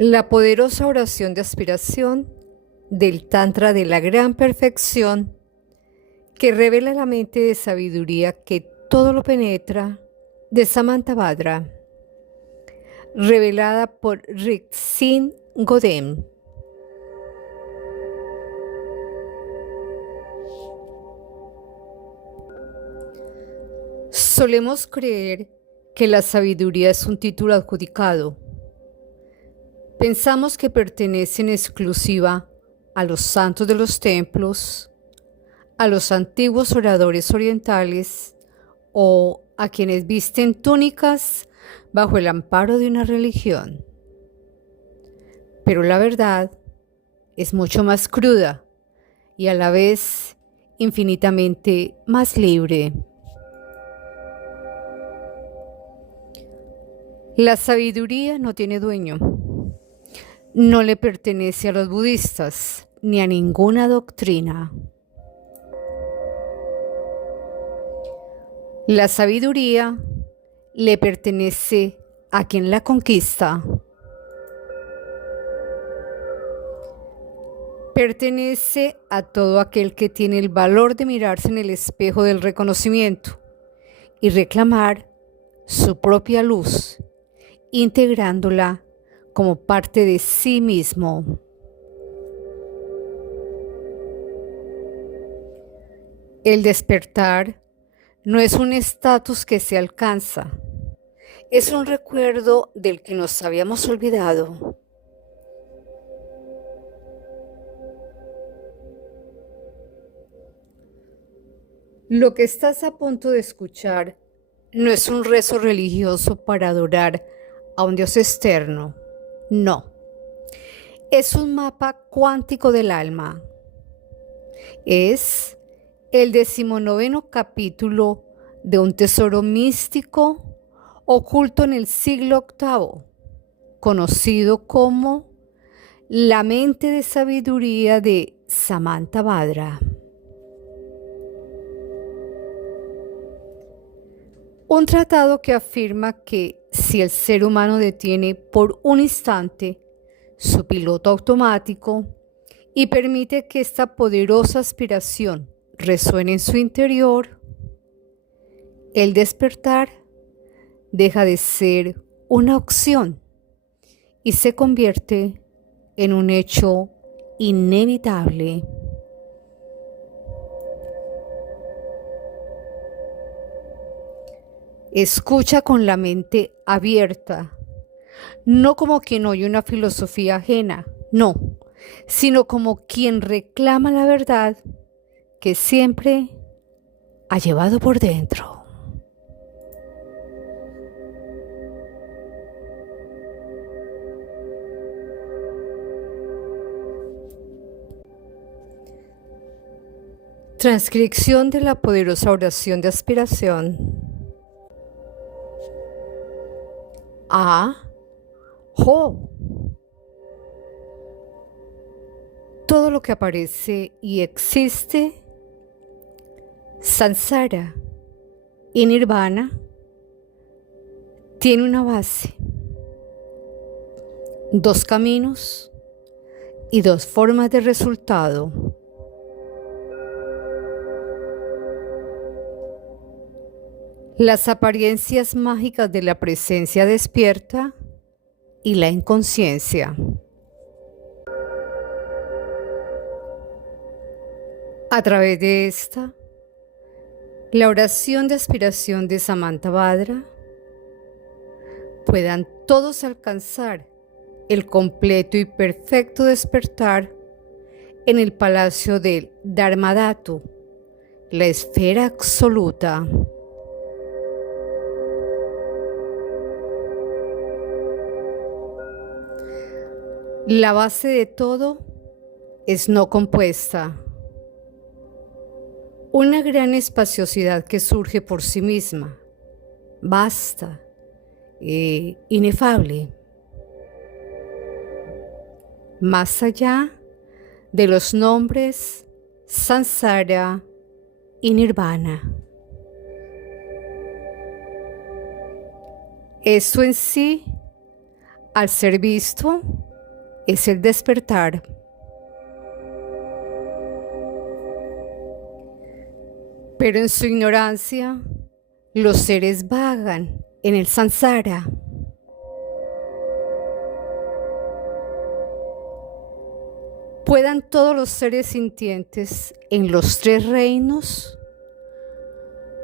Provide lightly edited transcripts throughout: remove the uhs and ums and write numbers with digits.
La poderosa oración de aspiración del Tantra de la Gran Perfección que revela la mente de sabiduría que todo lo penetra de Samantabhadra, revelada por Rik-Sin Godem. Solemos creer que la sabiduría es un título adjudicado. Pensamos que pertenece en exclusiva a los santos de los templos, a los antiguos oradores orientales o a quienes visten túnicas bajo el amparo de una religión. Pero la verdad es mucho más cruda y a la vez infinitamente más libre. La sabiduría no tiene dueño. No le pertenece a los budistas ni a ninguna doctrina. La sabiduría le pertenece a quien la conquista. Pertenece a todo aquel que tiene el valor de mirarse en el espejo del reconocimiento y reclamar su propia luz, integrándola como parte de sí mismo. El despertar no es un estatus que se alcanza, es un recuerdo del que nos habíamos olvidado. Lo que estás a punto de escuchar no es un rezo religioso para adorar a un Dios externo, no. Es un mapa cuántico del alma. Es el 19º capítulo de un tesoro místico oculto en el siglo VIII, conocido como la mente de sabiduría de Samantabhadra. Un tratado que afirma que si el ser humano detiene por un instante su piloto automático y permite que esta poderosa aspiración resuene en su interior, el despertar deja de ser una opción y se convierte en un hecho inevitable. Escucha con la mente abierta, no como quien oye una filosofía ajena, no, sino como quien reclama la verdad que siempre ha llevado por dentro. Transcripción de la poderosa oración de aspiración. Ho. Todo lo que aparece y existe, samsara y nirvana, tiene una base, dos caminos y dos formas de resultado. Las apariencias mágicas de la presencia despierta y la inconsciencia. A través de esta, la oración de aspiración de Samantabhadra, puedan todos alcanzar el completo y perfecto despertar en el palacio del Dharmadhatu, la esfera absoluta. La base de todo es no compuesta, una gran espaciosidad que surge por sí misma, vasta e inefable, más allá de los nombres samsara y nirvana. Esto en sí, al ser visto, es el despertar. Pero en su ignorancia, los seres vagan en el samsara. Puedan todos los seres sintientes en los tres reinos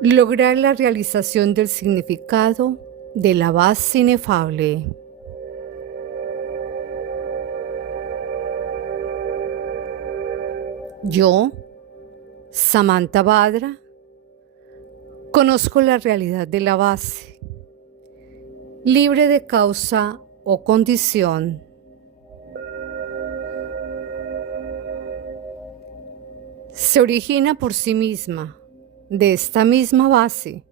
lograr la realización del significado de la base inefable. Yo, Samantha Badra, conozco la realidad de la base, libre de causa o condición. Se origina por sí misma, de esta misma base.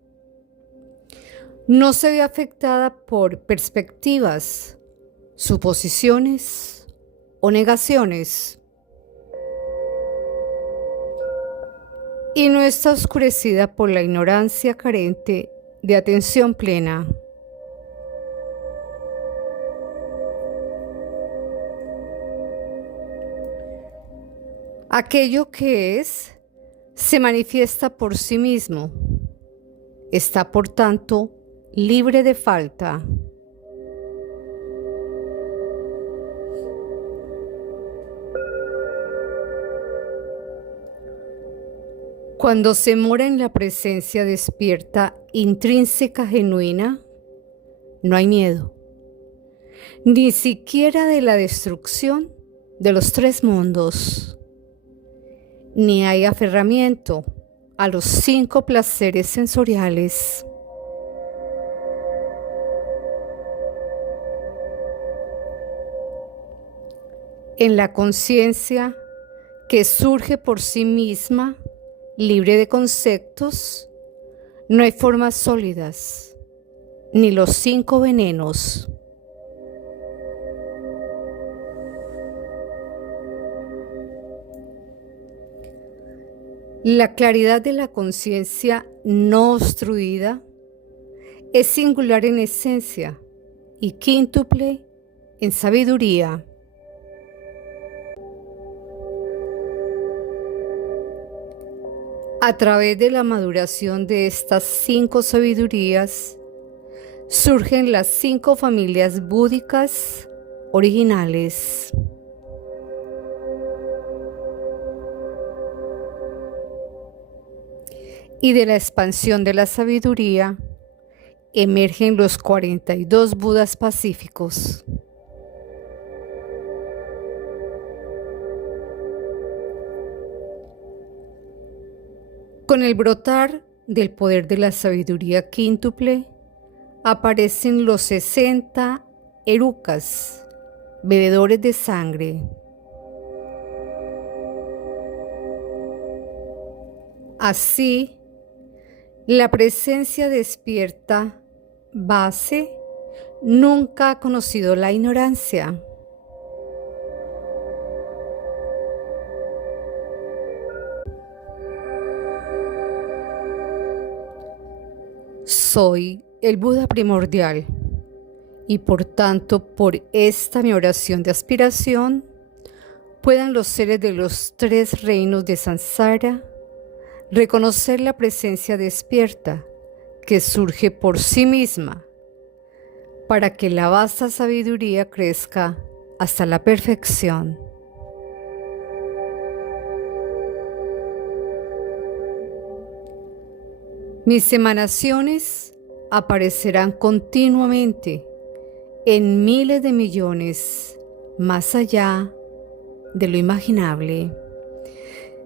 No se ve afectada por perspectivas, suposiciones o negaciones. Y no está oscurecida por la ignorancia carente de atención plena. Aquello que es, se manifiesta por sí mismo. Está, por tanto, libre de falta. Cuando se mora en la presencia despierta, intrínseca, genuina, no hay miedo, ni siquiera de la destrucción de los tres mundos. Ni hay aferramiento a los 5 placeres sensoriales. En la conciencia que surge por sí misma, libre de conceptos, no hay formas sólidas, ni los 5 venenos. La claridad de la conciencia no obstruida es singular en esencia y quíntuple en sabiduría. A través de la maduración de estas 5 sabidurías surgen las 5 familias búdicas originales. Y de la expansión de la sabiduría emergen los 42 Budas pacíficos. Con el brotar del poder de la sabiduría quíntuple, aparecen los 60 erukas, bebedores de sangre. Así, la presencia despierta, base, nunca ha conocido la ignorancia. Soy el Buda primordial y por tanto, por esta mi oración de aspiración, puedan los seres de los 3 reinos de samsara reconocer la presencia despierta que surge por sí misma para que la vasta sabiduría crezca hasta la perfección. Mis emanaciones aparecerán continuamente en miles de millones más allá de lo imaginable.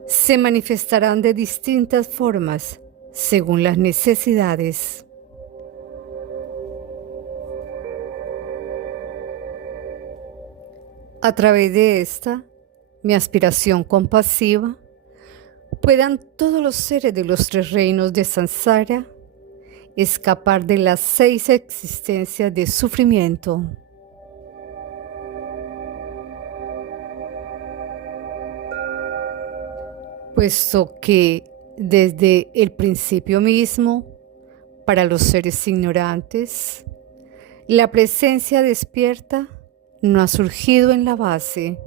Se manifestarán de distintas formas según las necesidades. A través de esta, mi aspiración compasiva, puedan todos los seres de los 3 reinos de samsara escapar de las 6 existencias de sufrimiento. Puesto que desde el principio mismo, para los seres ignorantes, la presencia despierta no ha surgido en la base.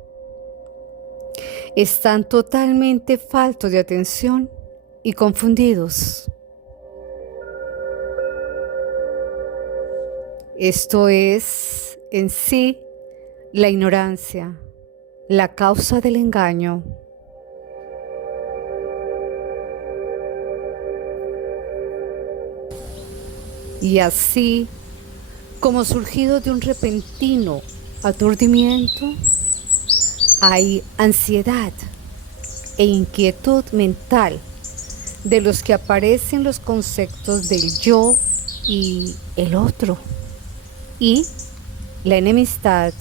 Están totalmente faltos de atención y confundidos. Esto es en sí la ignorancia, la causa del engaño. Y así, como surgido de un repentino aturdimiento, hay ansiedad e inquietud mental de los que aparecen los conceptos del yo y el otro, y la enemistad.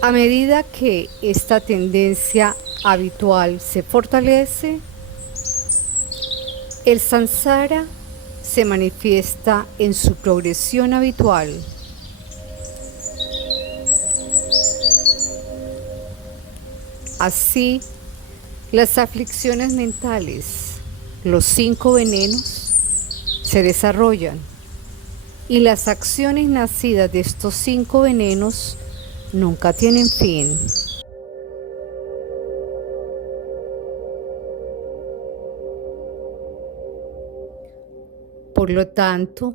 A medida que esta tendencia habitual se fortalece, el samsara se manifiesta en su progresión habitual. Así, las aflicciones mentales, los 5 venenos, se desarrollan y las acciones nacidas de estos 5 venenos nunca tienen fin. Por lo tanto,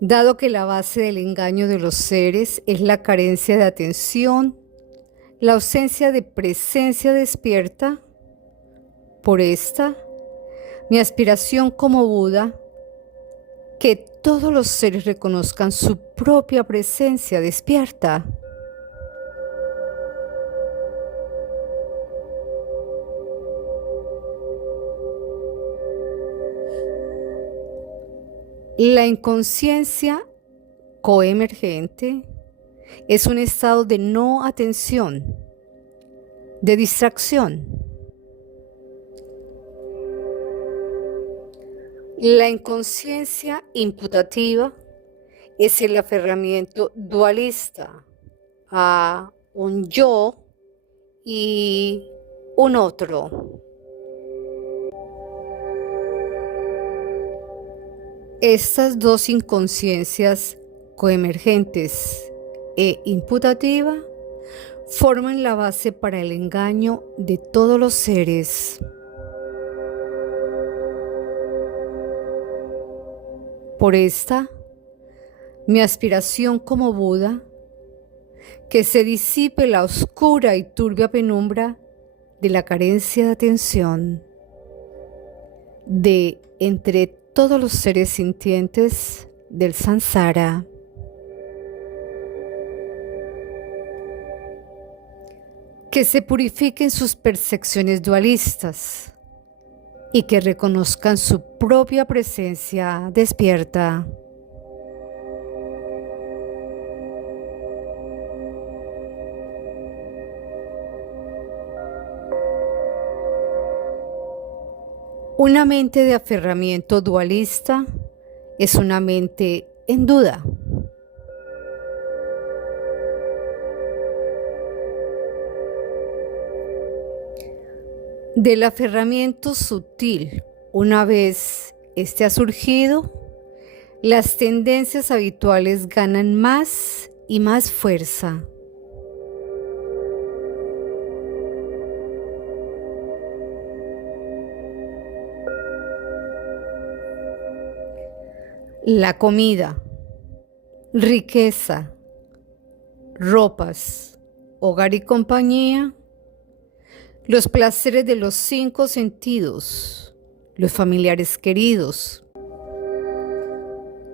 dado que la base del engaño de los seres es la carencia de atención, la ausencia de presencia despierta, por esta, mi aspiración como Buda, que todos los seres reconozcan su propia presencia despierta. La inconsciencia coemergente es un estado de no atención, de distracción. La inconsciencia imputativa es el aferramiento dualista a un yo y un otro. Estas dos inconsciencias coemergentes e imputativa forman la base para el engaño de todos los seres. Por esta, mi aspiración como Buda, que se disipe la oscura y turbia penumbra de la carencia de atención de entre todos los seres sintientes del samsara. Que se purifiquen sus percepciones dualistas y que reconozcan su propia presencia despierta. Una mente de aferramiento dualista es una mente en duda. Del aferramiento sutil, una vez este ha surgido, las tendencias habituales ganan más y más fuerza. La comida, riqueza, ropas, hogar y compañía, los placeres de los 5 sentidos, los familiares queridos,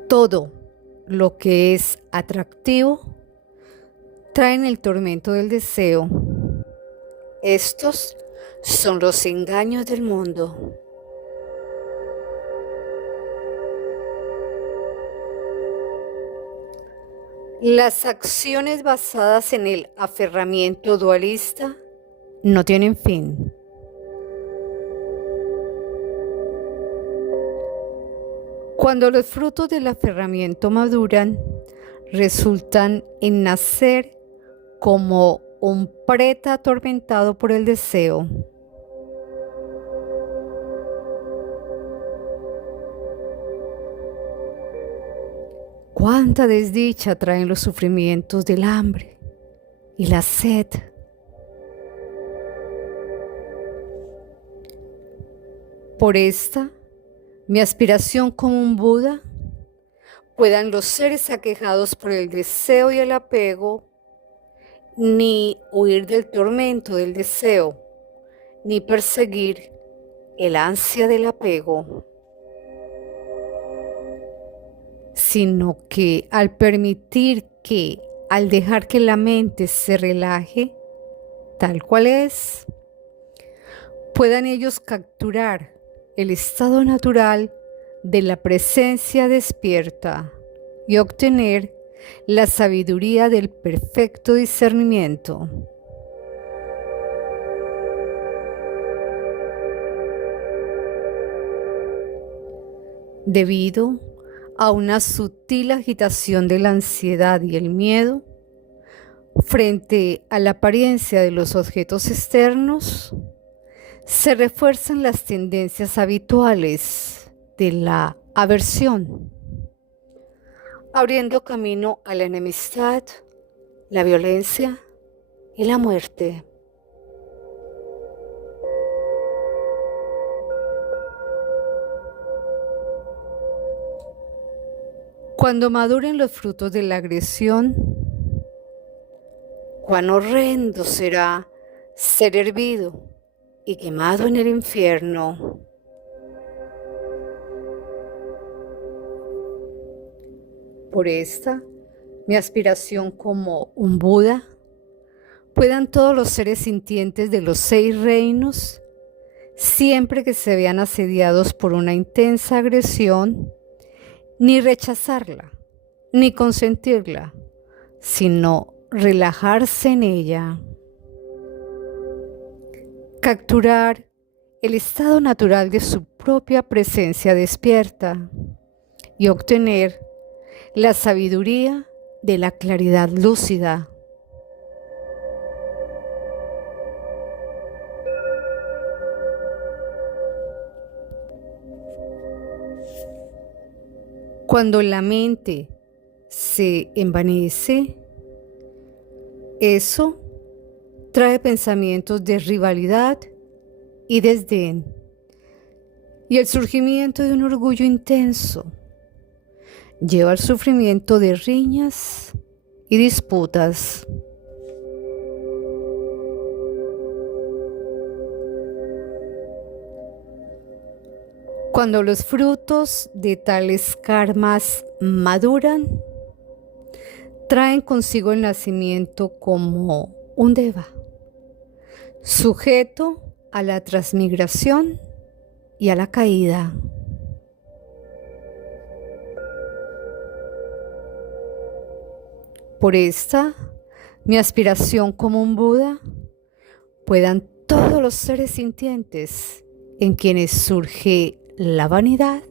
todo lo que es atractivo, traen el tormento del deseo. Estos son los engaños del mundo. Las acciones basadas en el aferramiento dualista no tienen fin. Cuando los frutos del aferramiento maduran, resultan en nacer como un preta atormentado por el deseo. cuánta desdicha traen los sufrimientos del hambre y la sed. Por esta, mi aspiración como un Buda, puedan los seres aquejados por el deseo y el apego ni huir del tormento del deseo, ni perseguir el ansia del apego, sino que al permitir que, al dejar que la mente se relaje, tal cual es, puedan ellos capturar el estado natural de la presencia despierta y obtener la sabiduría del perfecto discernimiento. Debido a una sutil agitación de la ansiedad y el miedo frente a la apariencia de los objetos externos, se refuerzan las tendencias habituales de la aversión, abriendo camino a la enemistad, la violencia y la muerte. Cuando maduren los frutos de la agresión, cuán horrendo será ser hervido y quemado en el infierno. Por esta, mi aspiración como un Buda, puedan todos los seres sintientes de los 6 reinos, siempre que se vean asediados por una intensa agresión, ni rechazarla, ni consentirla, sino relajarse en ella. Capturar el estado natural de su propia presencia despierta y obtener la sabiduría de la claridad lúcida. Cuando la mente se envanece, eso trae pensamientos de rivalidad y desdén, y el surgimiento de un orgullo intenso lleva al sufrimiento de riñas y disputas. Cuando los frutos de tales karmas maduran, traen consigo el nacimiento como un deva, sujeto a la transmigración y a la caída. Por esta, mi aspiración como un Buda, puedan todos los seres sintientes en quienes surge la vanidad,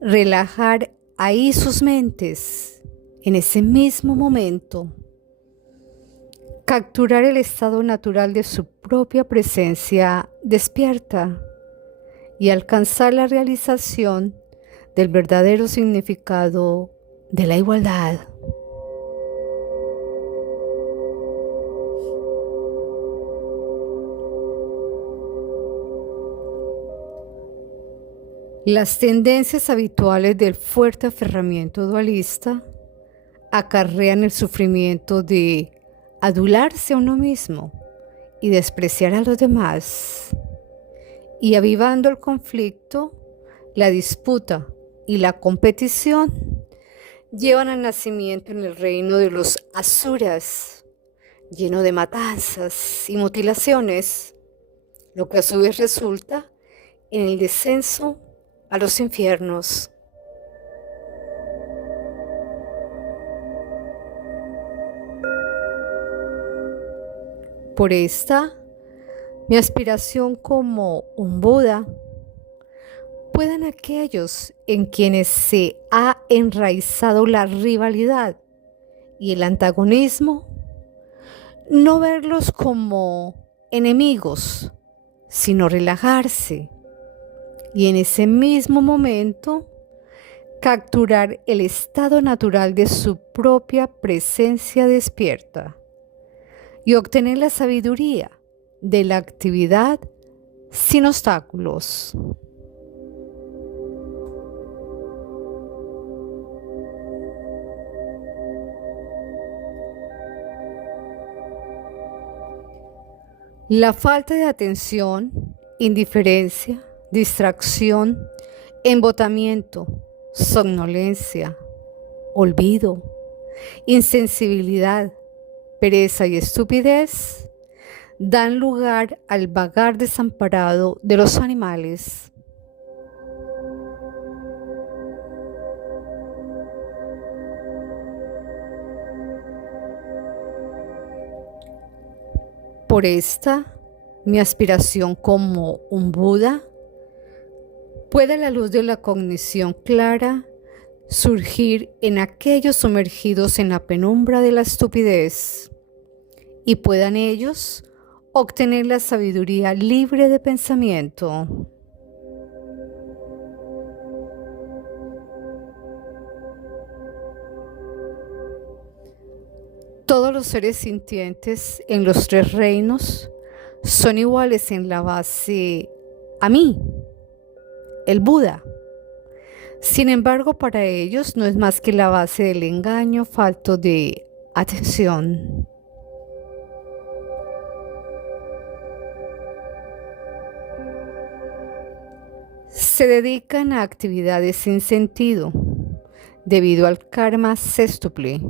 relajar ahí sus mentes en ese mismo momento, capturar el estado natural de su propia presencia despierta y alcanzar la realización del verdadero significado de la igualdad. Las tendencias habituales del fuerte aferramiento dualista acarrean el sufrimiento de adularse a uno mismo y despreciar a los demás, y avivando el conflicto, la disputa y la competición llevan al nacimiento en el reino de los asuras, lleno de matanzas y mutilaciones, lo que a su vez resulta en el descenso a los infiernos. Por esta, mi aspiración como un Buda, puedan aquellos en quienes se ha enraizado la rivalidad y el antagonismo, no verlos como enemigos, sino relajarse y en ese mismo momento capturar el estado natural de su propia presencia despierta y obtener la sabiduría de la actividad sin obstáculos. La falta de atención, indiferencia, distracción, embotamiento, somnolencia, olvido, insensibilidad, pereza y estupidez dan lugar al vagar desamparado de los animales. Por esta, mi aspiración como un Buda puede a la luz de la cognición clara surgir en aquellos sumergidos en la penumbra de la estupidez y puedan ellos obtener la sabiduría libre de pensamiento. Todos los seres sintientes en los tres reinos son iguales en la base a mí, el Buda. Sin embargo, para ellos no es más que la base del engaño falto de atención. Se dedican a actividades sin sentido debido al karma sextuple,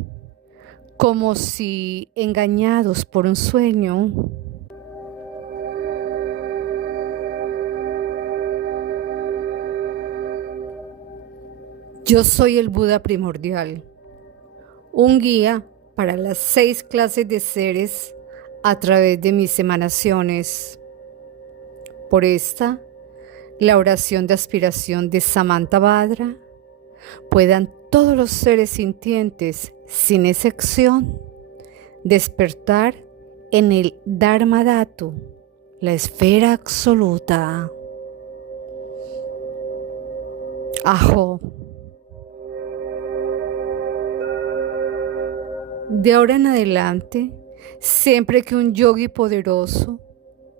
como si engañados por un sueño. Yo soy el Buda primordial, un guía para las 6 clases de seres a través de mis emanaciones. Por esta, la oración de aspiración de Samantabhadra, puedan todos los seres sintientes, sin excepción, despertar en el Dharma Dhatu, la esfera absoluta. Ajo. De ahora en adelante, siempre que un yogi poderoso,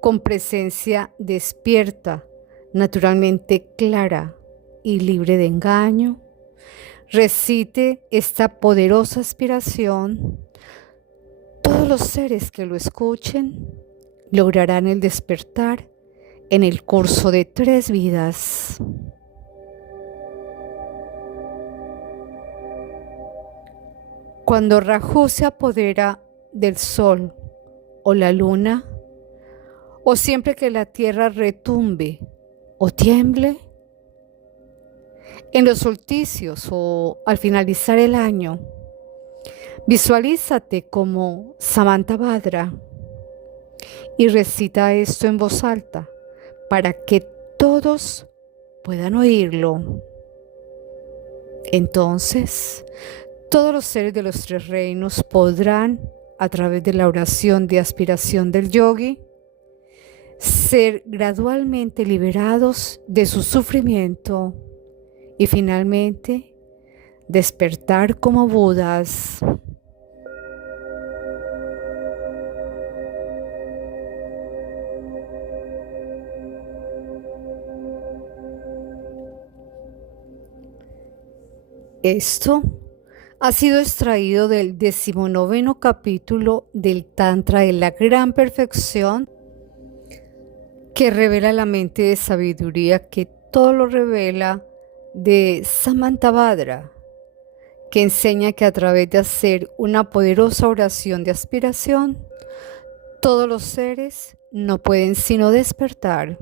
con presencia despierta, naturalmente clara y libre de engaño, recite esta poderosa aspiración, todos los seres que lo escuchen lograrán el despertar en el curso de 3 vidas. Cuando Rahu se apodera del sol o la luna, o siempre que la tierra retumbe o tiemble, en los solsticios o al finalizar el año, visualízate como Samantabhadra y recita esto en voz alta para que todos puedan oírlo. Entonces, todos los seres de los 3 reinos podrán, a través de la oración de aspiración del yogi, ser gradualmente liberados de su sufrimiento y finalmente despertar como Budas. Esto ha sido extraído del 19º capítulo del Tantra de la Gran Perfección, que revela la mente de sabiduría que todo lo revela, de Samantabhadra, que enseña que a través de hacer una poderosa oración de aspiración, todos los seres no pueden sino despertar.